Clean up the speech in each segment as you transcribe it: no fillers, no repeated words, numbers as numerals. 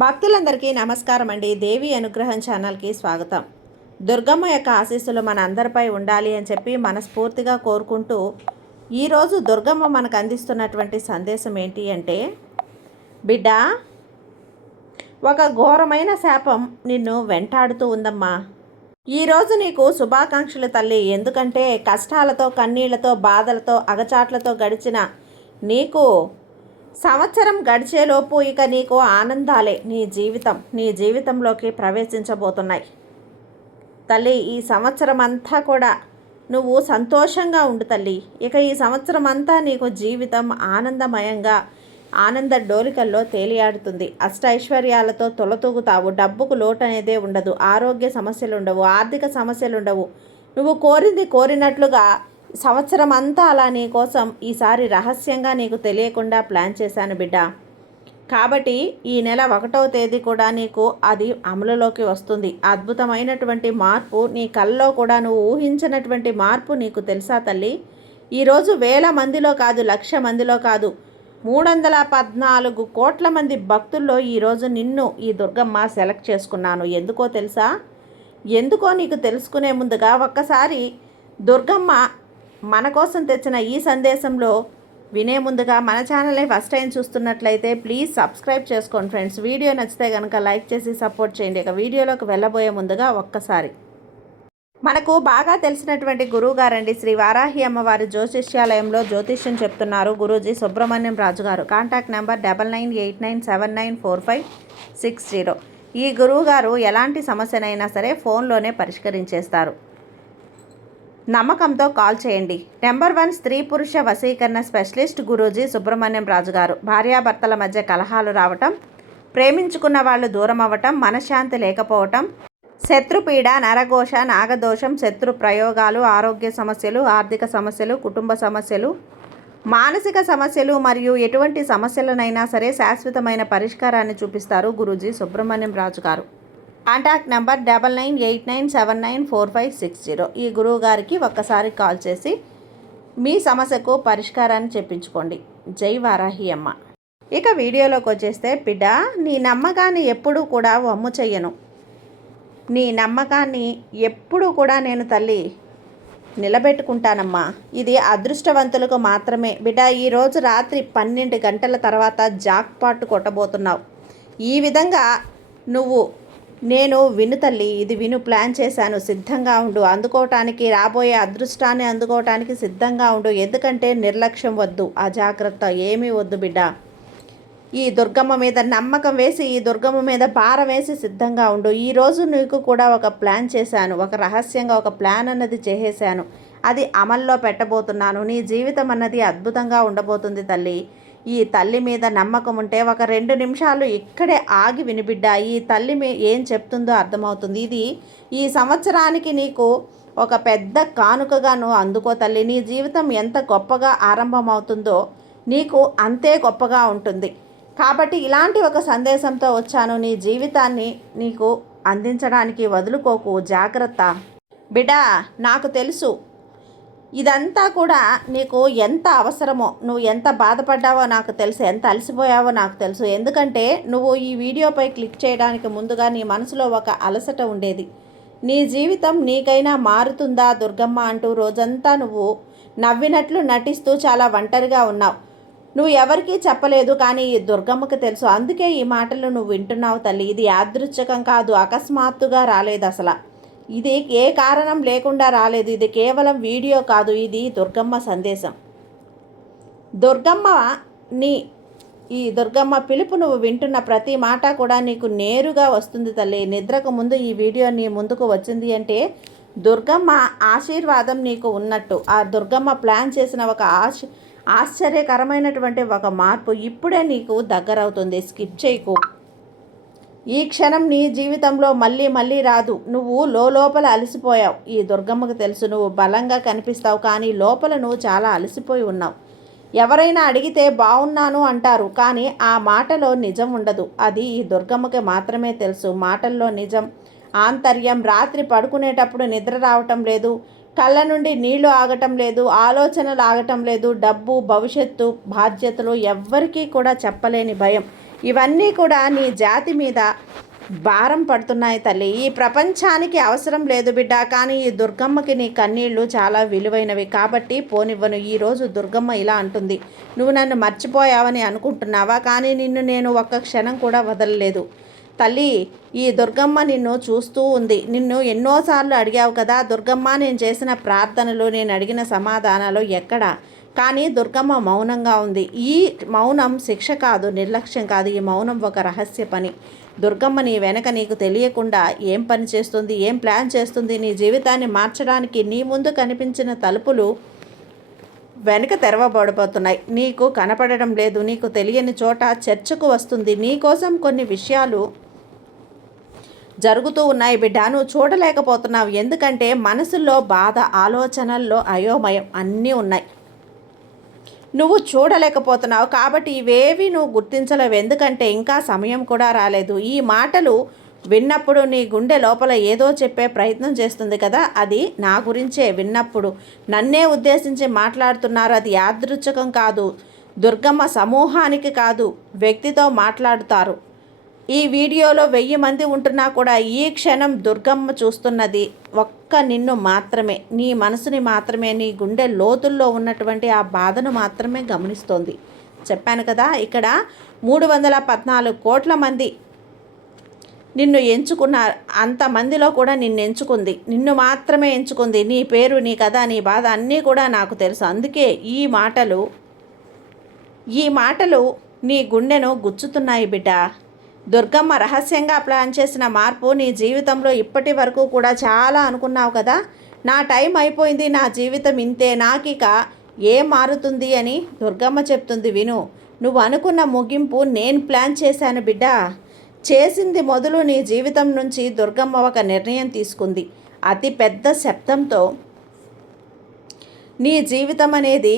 భక్తులందరికీ నమస్కారం అండి. దేవి అనుగ్రహం ఛానల్కి స్వాగతం. దుర్గమ్మ యొక్క ఆశీస్సులు మన అందరిపై ఉండాలి అని చెప్పి మనస్ఫూర్తిగా కోరుకుంటూ, ఈరోజు దుర్గమ్మ మనకు అందిస్తున్నటువంటి సందేశం ఏంటి అంటే, బిడ్డ, ఒక ఘోరమైన శాపం నిన్ను వెంటాడుతూ ఉందమ్మా. ఈరోజు నీకు శుభాకాంక్షలు తల్లి. ఎందుకంటే కష్టాలతో, కన్నీళ్లతో, బాధలతో, అగచాట్లతో గడిచిన నీకు సంవత్సరం గడిచేలోపు ఇక నీకు ఆనందాలే నీ జీవితంలోకి ప్రవేశించబోతున్నాయి తల్లి. ఈ సంవత్సరం అంతా కూడా నువ్వు సంతోషంగా ఉండు తల్లి. ఇక ఈ సంవత్సరం అంతా నీకు జీవితం ఆనందమయంగా, ఆనంద డోలికల్లో తేలియాడుతుంది. అష్టైశ్వర్యాలతో తొలతూగుతావు. డబ్బుకు లోటు అనేదే ఉండదు. ఆరోగ్య సమస్యలు ఉండవు. ఆర్థిక సమస్యలు ఉండవు. నువ్వు కోరింది కోరినట్లుగా సంవత్సరం అంతా అలా నీ కోసం ఈసారి రహస్యంగా నీకు తెలియకుండా ప్లాన్ చేశాను బిడ్డ. కాబట్టి ఈ నెల 1వ తేదీ కూడా నీకు అది అమలులోకి వస్తుంది. అద్భుతమైనటువంటి మార్పు నీ కల్లో కూడా నువ్వు ఊహించినటువంటి మార్పు నీకు తెలుసా తల్లి? ఈరోజు 1000 మందిలో కాదు, 1,00,000 మందిలో కాదు, 314 కోట్ల మంది భక్తుల్లో ఈరోజు నిన్ను ఈ దుర్గమ్మ సెలెక్ట్ చేసుకున్నాను. ఎందుకో తెలుసా? ఎందుకో నీకు తెలుసుకునే ముందుగా ఒక్కసారి దుర్గమ్మ మన కోసం తెచ్చిన ఈ సందేశంలో వినే ముందుగా మన ఛానల్ని ఫస్ట్ టైం చూస్తున్నట్లయితే ప్లీజ్ సబ్స్క్రైబ్ చేసుకోండి ఫ్రెండ్స్. వీడియో నచ్చితే కనుక లైక్ చేసి సపోర్ట్ చేయండి. ఇక వీడియోలోకి వెళ్ళబోయే ముందుగా ఒక్కసారి మనకు బాగా తెలిసినటువంటి గురువు గారండి, శ్రీ వారాహి అమ్మవారి జ్యోతిష్యాలయంలో జ్యోతిష్యం చెప్తున్నారు గురూజీ సుబ్రహ్మణ్యం రాజు గారు. Contact number 9989794560. ఈ గురువు గారు ఎలాంటి సమస్యనైనా సరే ఫోన్లోనే పరిష్కరించేస్తారు. నమ్మకంతో కాల్ చేయండి. నెంబర్ 1 స్త్రీ పురుష వశీకరణ స్పెషలిస్ట్ గురూజీ సుబ్రహ్మణ్యం రాజు గారు. భార్యాభర్తల మధ్య కలహాలు రావటం, ప్రేమించుకున్న వాళ్ళు దూరం అవ్వటం, మనశ్శాంతి లేకపోవటం, శత్రుపీడ, నరఘోష, నాగదోషం, శత్రు ప్రయోగాలు, ఆరోగ్య సమస్యలు, ఆర్థిక సమస్యలు, కుటుంబ సమస్యలు, మానసిక సమస్యలు మరియు ఎటువంటి సమస్యలనైనా సరే శాశ్వతమైన పరిష్కారాన్ని చూపిస్తారు గురూజీ సుబ్రహ్మణ్యం రాజు గారు. Contact number 9989794560. ఈ గురువు గారికి ఒక్కసారి కాల్ చేసి మీ సమస్యకు పరిష్కారాన్ని చెప్పించుకోండి. జై వారాహి అమ్మ. ఇక వీడియోలోకి వచ్చేస్తే, బిడ్డ, నీ నమ్మకాన్ని ఎప్పుడూ కూడా వమ్ము చెయ్యను. నీ నమ్మకాన్ని ఎప్పుడూ కూడా నేను తల్లి నిలబెట్టుకుంటానమ్మా. ఇది అదృష్టవంతులకు మాత్రమే. బిడ్డ, ఈరోజు రాత్రి 12 గంటల తర్వాత జాక్పాట్ కొట్టబోతున్నావు. ఈ విధంగా నువ్వు నేను విను తల్లి, ఇది విను, ప్లాన్ చేశాను, సిద్ధంగా ఉండు. అందుకోవటానికి, రాబోయే అదృష్టాన్ని అందుకోవటానికి సిద్ధంగా ఉండు. ఎందుకంటే నిర్లక్ష్యం వద్దు, అజాగ్రత్త ఏమీ వద్దు బిడ్డ. ఈ దుర్గమ్మ మీద నమ్మకం వేసి, ఈ దుర్గమ్మ మీద భారం వేసి సిద్ధంగా ఉండు. ఈరోజు నీకు కూడా ఒక ప్లాన్ చేశాను. ఒక రహస్యంగా ఒక ప్లాన్ అన్నది చేసేసాను. అది అమల్లో పెట్టబోతున్నాను. నీ జీవితం అన్నది అద్భుతంగా ఉండబోతుంది తల్లి. ఈ తల్లి మీద నమ్మకం ఉంటే ఒక 2 నిమిషాలు ఇక్కడే ఆగి వినిబిడ్డ. ఈ తల్లి ఏం చెప్తుందో అర్థమవుతుంది. ఇది ఈ సంవత్సరానికి నీకు ఒక పెద్ద కానుకగా నువ్వు అందుకో తల్లి. నీ జీవితం ఎంత గొప్పగా ఆరంభమవుతుందో నీకు అంతే గొప్పగా ఉంటుంది. కాబట్టి ఇలాంటి ఒక సందేశంతో వచ్చాను. నీ జీవితాన్ని నీకు అందించడానికి వదులుకోకు, జాగ్రత్త బిడ్డ. నాకు తెలుసు ఇదంతా కూడా నీకు ఎంత అవసరమో, నువ్వు ఎంత బాధపడ్డావో నాకు తెలుసు, ఎంత అలసిపోయావో నాకు తెలుసు. ఎందుకంటే నువ్వు ఈ వీడియోపై క్లిక్ చేయడానికి ముందుగా నీ మనసులో ఒక అలసట ఉండేది. నీ జీవితం నీకైనా మారుతుందా దుర్గమ్మ అంటూ రోజంతా నువ్వు నవ్వినట్లు నటిస్తూ చాలా ఒంటరిగా ఉన్నావు. నువ్వు ఎవరికీ చెప్పలేదు, కానీ ఈ దుర్గమ్మకి తెలుసు. అందుకే ఈ మాటలు నువ్వు వింటున్నావు తల్లి. ఇది యాదృచ్ఛికం కాదు, అకస్మాత్తుగా రాలేదు అసలు. ఇది ఏ కారణం లేకుండా రాలేదు. ఇది కేవలం వీడియో కాదు, ఇది దుర్గమ్మ సందేశం. ఈ దుర్గమ్మ పిలుపు నువ్వు వింటున్న ప్రతి మాట కూడా నీకు నేరుగా వస్తుంది తల్లి. నిద్రకు ముందు ఈ వీడియో నీ ముందుకు వచ్చింది అంటే దుర్గమ్మ ఆశీర్వాదం నీకు ఉన్నట్టు. ఆ దుర్గమ్మ ప్లాన్ చేసిన ఒక ఆశ్చర్యకరమైనటువంటి ఒక మార్పు ఇప్పుడే నీకు దగ్గరవుతుంది. స్కిప్ చేయకు. ఈ క్షణం నీ జీవితంలో మళ్ళీ మళ్ళీ రాదు. నువ్వు లోపల అలసిపోయావు. ఈ దుర్గమ్మకు తెలుసు. నువ్వు బలంగా కనిపిస్తావు, కానీ లోపల నువ్వు చాలా అలసిపోయి ఉన్నావు. ఎవరైనా అడిగితే బాగున్నాను అంటారు, కానీ ఆ మాటలో నిజం ఉండదు. అది ఈ దుర్గమ్మకి మాత్రమే తెలుసు. మాటల్లో నిజం, ఆంతర్యం. రాత్రి పడుకునేటప్పుడు నిద్ర రావటం లేదు, కళ్ళ నుండి నీళ్లు ఆగటం లేదు, ఆలోచనలు ఆగటం లేదు, డబ్బు, భవిష్యత్తు, బాధ్యతలు, ఎవ్వరికీ కూడా చెప్పలేని భయం. ఇవన్నీ కూడా నీ జాతి మీద భారం పడుతున్నాయి తల్లి. ఈ ప్రపంచానికి అవసరం లేదు బిడ్డ, కానీ ఈ దుర్గమ్మకి నీ కన్నీళ్ళు చాలా విలువైనవి కాబట్టి పోనివ్వను. ఈరోజు దుర్గమ్మ ఇలా అంటుంది, నువ్వు నన్ను మర్చిపోయావని అనుకుంటున్నావా, కానీ నిన్ను నేను ఒక్క క్షణం కూడా వదలలేదు తల్లి. ఈ దుర్గమ్మ నిన్ను చూస్తూ ఉంది. నిన్ను ఎన్నోసార్లు అడిగావు కదా దుర్గమ్మ, నేను చేసిన ప్రార్థనలు, నేను అడిగిన సమాధానాలు ఎక్కడా, కానీ దుర్గమ్మ మౌనంగా ఉంది. ఈ మౌనం శిక్ష కాదు, నిర్లక్ష్యం కాదు, ఈ మౌనం ఒక రహస్య పని. దుర్గమ్మ నీ వెనక నీకు తెలియకుండా ఏం పని చేస్తుంది, ఏం ప్లాన్ చేస్తుంది. నీ జీవితాన్ని మార్చడానికి నీ ముందు కనిపించిన తలుపులు వెనక తెరవబడిపోతున్నాయి. నీకు కనపడడం లేదు, నీకు తెలియని చోట చర్చకు వస్తుంది. నీకోసం కొన్ని విషయాలు జరుగుతూ ఉన్నాయి బిడ్డ, నువ్వు చూడలేకపోతున్నావు. ఎందుకంటే మనసులో బాధ, ఆలోచనల్లో అయోమయం అన్నీ ఉన్నాయి. నువ్వు చూడలేకపోతున్నావు కాబట్టి ఇవేవి నువ్వు గుర్తించలేవు. ఎందుకంటే ఇంకా సమయం కూడా రాలేదు. ఈ మాటలు విన్నప్పుడు నీ గుండె లోపల ఏదో చెప్పే ప్రయత్నం చేస్తుంది కదా, అది నా గురించే. విన్నప్పుడు నన్నే ఉద్దేశించి మాట్లాడుతున్నారు, అది యాదృచ్ఛికం కాదు. దుర్గమ్మ సమూహానికి కాదు, వ్యక్తితో మాట్లాడుతారు. ఈ వీడియోలో 1000 మంది ఉంటున్నా కూడా ఈ క్షణం దుర్గమ్మ చూస్తున్నది ఒక్క నిన్ను మాత్రమే, నీ మనసుని మాత్రమే, నీ గుండె లోతుల్లో ఉన్నటువంటి ఆ బాధను మాత్రమే గమనిస్తోంది. చెప్పాను కదా, ఇక్కడ 314 కోట్ల మంది నిన్ను ఎంచుకున్నారు. అంతమందిలో కూడా నిన్ను ఎంచుకుంది, నిన్ను మాత్రమే ఎంచుకుంది. నీ పేరు, నీ కథ, నీ బాధ అన్నీ కూడా నాకు తెలుసు. అందుకే ఈ మాటలు నీ గుండెను గుచ్చుతున్నాయి బిడ్డ. దుర్గమ్మ రహస్యంగా ప్లాన్ చేసిన మార్పు నీ జీవితంలో ఇప్పటి వరకు కూడా చాలా అనుకున్నావు కదా, నా టైం అయిపోయింది, నా జీవితం ఇంతే, నాకిక ఏం మారుతుంది అని దుర్గమ్మ చెప్తుంది. విను, నువ్వు అనుకున్న ముగింపు నేను ప్లాన్ చేశాను బిడ్డ. చేసింది మొదలు నీ జీవితం నుంచి దుర్గమ్మ ఒక నిర్ణయం తీసుకుంది. అతి పెద్ద శబ్దంతో నీ జీవితం అనేది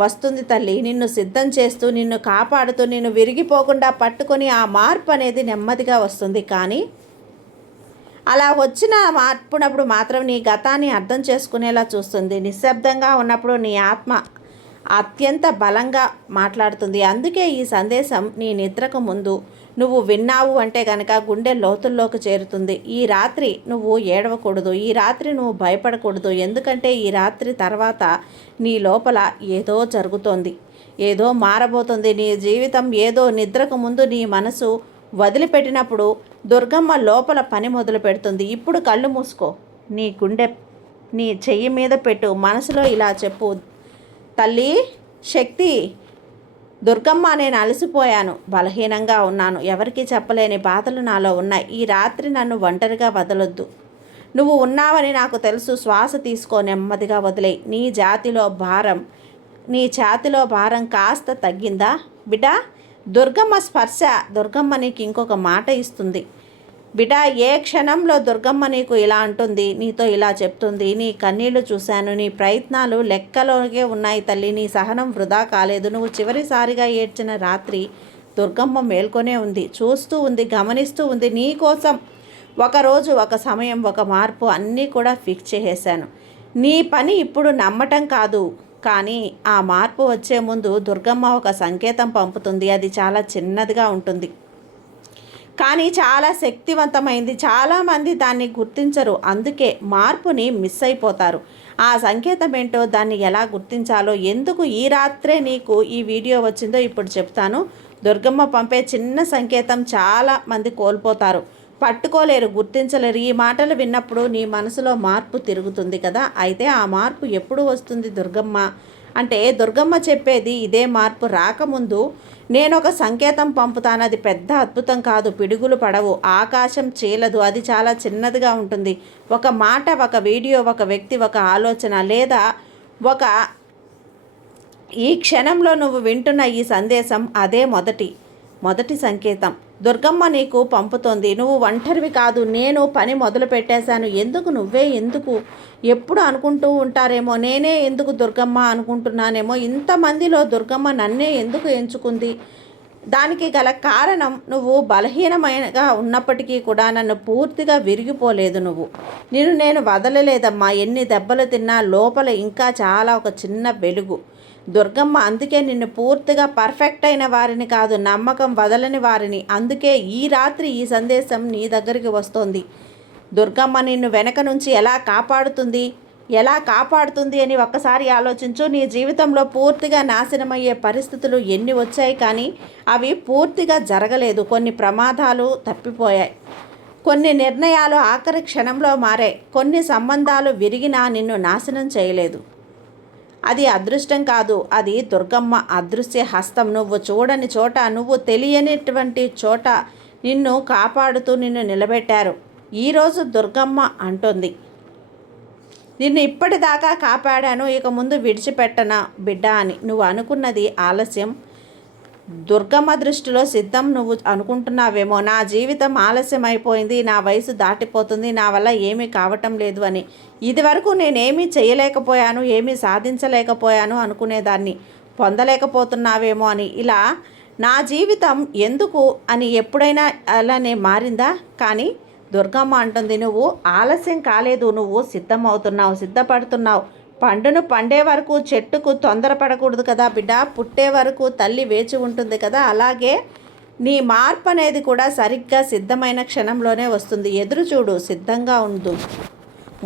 వస్తుంది తల్లి. నిన్ను సిద్ధం చేస్తూ, నిన్ను కాపాడుతూ, నిన్ను విరిగిపోకుండా పట్టుకొని ఆ మార్పు అనేది నెమ్మదిగా వస్తుంది. కానీ అలా వచ్చిన మార్పునప్పుడు మాత్రం నీ గతాన్ని అర్థం చేసుకునేలా చూస్తుంది. నిశ్శబ్దంగా ఉన్నప్పుడు నీ ఆత్మ అత్యంత బలంగా మాట్లాడుతుంది. అందుకే ఈ సందేశం నీ నిద్రకు ముందు నువ్వు విన్నావు అంటే కనుక గుండె లోతుల్లోకి చేరుతుంది. ఈ రాత్రి నువ్వు ఏడవకూడదు, ఈ రాత్రి నువ్వు భయపడకూడదు. ఎందుకంటే ఈ రాత్రి తర్వాత నీ లోపల ఏదో జరుగుతోంది, ఏదో మారబోతుంది. నీ జీవితం ఏదో నిద్రకు ముందు నీ మనసు వదిలిపెట్టినప్పుడు దుర్గమ్మ లోపల పని మొదలు పెడుతుంది. ఇప్పుడు కళ్ళు మూసుకో, నీ గుండె నీ చెయ్యి మీద పెట్టు, మనసులో ఇలా చెప్పు, తల్లి శక్తి, దుర్గమ్మ, నేను అలసిపోయాను, బలహీనంగా ఉన్నాను, ఎవరికీ చెప్పలేని బాధలు నాలో ఉన్నాయి. ఈ రాత్రి నన్ను ఒంటరిగా వదలొద్దు. నువ్వు ఉన్నావని నాకు తెలుసు. శ్వాస తీసుకో, నెమ్మదిగా వదిలేయి. నీ ఛాతిలో భారం కాస్త తగ్గిందా బిడ్డ? దుర్గమ్మ స్పర్శ, దుర్గమ్మ నీకు ఇంకొక మాట ఇస్తుంది బిడ్డ. ఏ క్షణంలో దుర్గమ్మ నీకు ఇలా అంటుంది, నీతో ఇలా చెప్తుంది, నీ కన్నీళ్లు చూశాను, నీ ప్రయత్నాలు లెక్కలోకే ఉన్నాయి తల్లి, నీ సహనం వృధా కాలేదు. నువ్వు చివరిసారిగా ఏడ్చిన రాత్రి దుర్గమ్మ మేల్కొనే ఉంది, చూస్తూ ఉంది, గమనిస్తూ ఉంది. నీ కోసం ఒకరోజు, ఒక సమయం, ఒక మార్పు అన్నీ కూడా ఫిక్స్ చేసేసాను. నీ పని ఇప్పుడు నమ్మటం కాదు, కానీ ఆ మార్పు వచ్చే ముందు దుర్గమ్మ ఒక సంకేతం పంపుతుంది. అది చాలా చిన్నదిగా ఉంటుంది, కానీ చాలా శక్తివంతమైంది. చాలామంది దాన్ని గుర్తించరు, అందుకే మార్పుని మిస్ అయిపోతారు. ఆ సంకేతం ఏంటో, దాన్ని ఎలా గుర్తించాలో, ఎందుకు ఈ రాత్రే నీకు ఈ వీడియో వచ్చిందో ఇప్పుడు చెప్తాను. దుర్గమ్మ పంపే చిన్న సంకేతం చాలా మంది కోల్పోతారు, పట్టుకోలేరు, గుర్తించలేరు. ఈ మాటలు విన్నప్పుడు నీ మనసులో మార్పు తిరుగుతుంది కదా. అయితే ఆ మార్పు ఎప్పుడు వస్తుంది దుర్గమ్మ అంటే, దుర్గమ్మ చెప్పేది ఇదే. మార్పు రాకముందు నేను ఒక సంకేతం పంపుతాను. అది పెద్ద అద్భుతం కాదు, పిడుగులు పడవు, ఆకాశం చీలదు, అది చాలా చిన్నదిగా ఉంటుంది. ఒక మాట, ఒక వీడియో, ఒక వ్యక్తి, ఒక ఆలోచన, లేదా ఈ క్షణంలో నువ్వు వింటున్న ఈ సందేశం, అదే మొదటి సంకేతం దుర్గమ్మ నీకు పంపుతోంది. నువ్వు ఒంటరివి కాదు, నేను పని మొదలు పెట్టేశాను. ఎందుకు ఎప్పుడు అనుకుంటూ ఉంటారేమో, నేనే ఎందుకు దుర్గమ్మ అనుకుంటున్నానేమో, ఇంతమందిలో దుర్గమ్మ నన్నే ఎందుకు ఎంచుకుంది? దానికి గల కారణం, నువ్వు బలహీనమైనగా ఉన్నప్పటికీ కూడా నన్ను పూర్తిగా విరిగిపోలేదు. నేను వదలలేదమ్మా. ఎన్ని దెబ్బలు తిన్నా లోపల ఇంకా చాలా ఒక చిన్న వెలుగు, దుర్గమ్మ అందుకే నిన్ను పూర్తిగా పర్ఫెక్ట్ అయిన వారిని కాదు, నమ్మకం వదలని వారిని. అందుకే ఈ రాత్రి ఈ సందేశం నీ దగ్గరికి వస్తోంది. దుర్గమ్మ నిన్ను వెనక నుంచి ఎలా కాపాడుతుంది అని ఒక్కసారి ఆలోచించు. నీ జీవితంలో పూర్తిగా నాశనమయ్యే పరిస్థితులు ఎన్ని వచ్చాయి, కానీ అవి పూర్తిగా జరగలేదు. కొన్ని ప్రమాదాలు తప్పిపోయాయి, కొన్ని నిర్ణయాలు ఆఖరి క్షణంలో మారాయి, కొన్ని సంబంధాలు విరిగినా నిన్ను నాశనం చేయలేదు. అది అదృష్టం కాదు, అది దుర్గమ్మ అదృశ్య హస్తం. నువ్వు చూడని చోట, నువ్వు తెలియనిటువంటి చోట నిన్ను కాపాడుతూ నిన్ను నిలబెట్టారు. ఈరోజు దుర్గమ్మ అంటుంది, నిన్ను ఇప్పటిదాకా కాపాడాను, ఇక ముందు విడిచిపెట్టనా బిడ్డ అని. నువ్వు అనుకున్నది ఆలస్యం, దుర్గమ్మ దృష్టిలో సిద్ధం. నువ్వు అనుకుంటున్నావేమో నా జీవితం ఆలస్యం అయిపోయింది, నా వయసు దాటిపోతుంది, నా వల్ల ఏమీ కావటం లేదు అని. ఇదివరకు నేనేమీ చేయలేకపోయాను, ఏమీ సాధించలేకపోయాను అనుకునేదాన్ని, పొందలేకపోతున్నావేమో అని. ఇలా నా జీవితం ఎందుకు అని ఎప్పుడైనా అలానే మారిందా? కానీ దుర్గమ్మ అంటుంది, నువ్వు ఆలస్యం కాలేదు, నువ్వు సిద్ధమవుతున్నావు, సిద్ధపడుతున్నావు. పండును పండే వరకు చెట్టుకు తొందరపడకూడదు కదా బిడ్డ, పుట్టే వరకు తల్లి వేచి ఉంటుంది కదా. అలాగే నీ మార్పు అనేది కూడా సరిగ్గా సిద్ధమైన క్షణంలోనే వస్తుంది. ఎదురు చూడు, సిద్ధంగా ఉండు.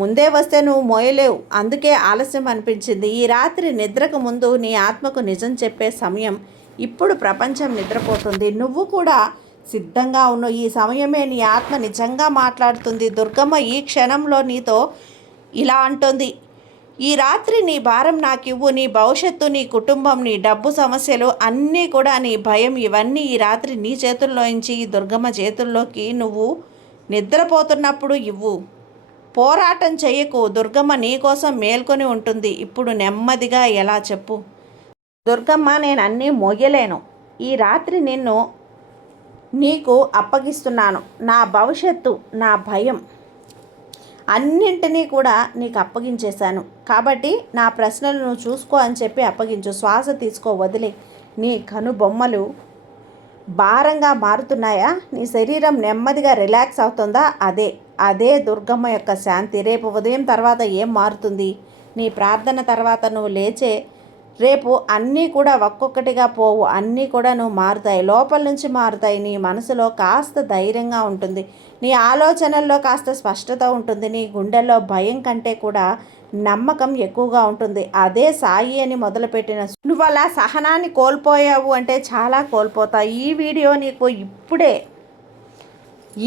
ముందే వస్తే నువ్వు మోయలేవు, అందుకే ఆలస్యం అనిపించింది. ఈ రాత్రి నిద్రకు ముందు నీ ఆత్మకు నిజం చెప్పే సమయం. ఇప్పుడు ప్రపంచం నిద్రపోతుంది, నువ్వు కూడా సిద్ధంగా ఉన్న ఈ సమయమే నీ ఆత్మ నిజంగా మాట్లాడుతుంది. దుర్గమ్మ ఈ క్షణంలో నీతో ఇలా అంటుంది, ఈ రాత్రి నీ భారం నాకివ్వు, నీ భవిష్యత్తు, నీ కుటుంబం, నీ డబ్బు సమస్యలు అన్నీ కూడా, నీ భయం, ఇవన్నీ ఈ రాత్రి నీ చేతుల్లోంచి ఈ దుర్గమ్మ చేతుల్లోకి నువ్వు నిద్రపోతున్నప్పుడు ఇవ్వు. పోరాటం చెయ్యకు, దుర్గమ్మ నీ కోసం మేల్కొని ఉంటుంది. ఇప్పుడు నెమ్మదిగా ఎలా చెప్పు, దుర్గమ్మ నేను అన్నీ మోయలేను, ఈ రాత్రి నీకు అప్పగిస్తున్నాను. నా భవిష్యత్తు, నా భయం అన్నింటినీ కూడా నీకు అప్పగించేశాను. కాబట్టి నా ప్రశ్నలు నువ్వు చూసుకో అని చెప్పి అప్పగించు. శ్వాస తీసుకో, వదిలే. నీ కనుబొమ్మలు భారంగా మారుతున్నాయా? నీ శరీరం నెమ్మదిగా రిలాక్స్ అవుతుందా? అదే దుర్గమ్మ యొక్క శాంతి. రేపు ఉదయం తర్వాత ఏం మారుతుంది? నీ ప్రార్థన తర్వాత నువ్వు లేచే రేపు అన్నీ కూడా ఒక్కొక్కటిగా పోవు, అన్నీ కూడా నువ్వు మారుతాయి, లోపల నుంచి మారుతాయి. నీ మనసులో కాస్త ధైర్యంగా ఉంటుంది, నీ ఆలోచనల్లో కాస్త స్పష్టత ఉంటుంది, నీ గుండెల్లో భయం కంటే కూడా నమ్మకం ఎక్కువగా ఉంటుంది. అదే సాయి అని మొదలుపెట్టిన నువ్వు అలా సహనాన్ని కోల్పోయావు అంటే చాలా కోల్పోతావు. ఈ వీడియో నీకు ఇప్పుడే,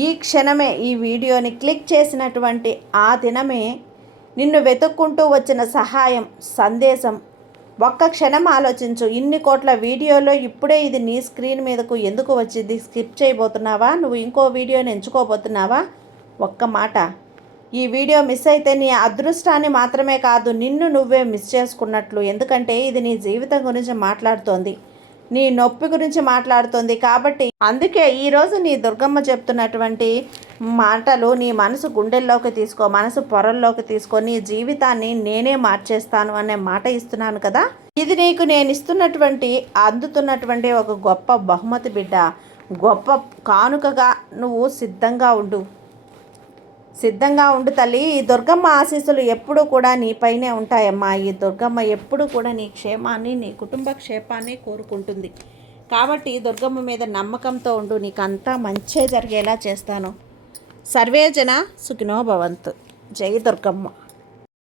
ఈ క్షణమే ఈ వీడియోని క్లిక్ చేసినటువంటి ఆ దినమే నిన్ను వెతుక్కుంటూ వచ్చిన సహాయం, సందేశం. ఒక్క క్షణం ఆలోచించు. ఇన్ని కోట్ల వీడియోలో ఇప్పుడే ఇది నీ స్క్రీన్ మీదకు ఎందుకు వచ్చింది? స్కిప్ చేయబోతున్నావా? నువ్వు ఇంకో వీడియోని ఎంచుకోబోతున్నావా? ఒక్క మాట, ఈ వీడియో మిస్ అయితే నీ అదృష్టాన్ని మాత్రమే కాదు, నిన్ను నువ్వే మిస్ చేసుకున్నట్లు. ఎందుకంటే ఇది నీ జీవితం గురించి మాట్లాడుతోంది, నీ నొప్పి గురించి మాట్లాడుతుంది. కాబట్టి అందుకే ఈరోజు నీ దుర్గమ్మ చెప్తున్నటువంటి మాటలు నీ మనసు గుండెల్లోకి తీసుకో, మనసు పొరల్లోకి తీసుకో. నీ జీవితాన్ని నేనే మార్చేస్తాను అనే మాట ఇస్తున్నాను కదా. ఇది నీకు నేను ఇస్తున్నటువంటి, అందుతున్నటువంటి ఒక గొప్ప బహుమతి బిడ్డ, గొప్ప కానుకగా నువ్వు సిద్ధంగా ఉండు తల్లి. ఈ దుర్గమ్మ ఆశీస్సులు ఎప్పుడూ కూడా నీపైనే ఉంటాయమ్మా. ఈ దుర్గమ్మ ఎప్పుడూ కూడా నీ క్షేమాన్ని, నీ కుటుంబ క్షేమాన్ని కోరుకుంటుంది. కాబట్టి దుర్గమ్మ మీద నమ్మకంతో ఉండు, నీకంతా మంచే జరిగేలా చేస్తాను. సర్వేజన సుఖినో భవంతు. జై దుర్గమ్మ.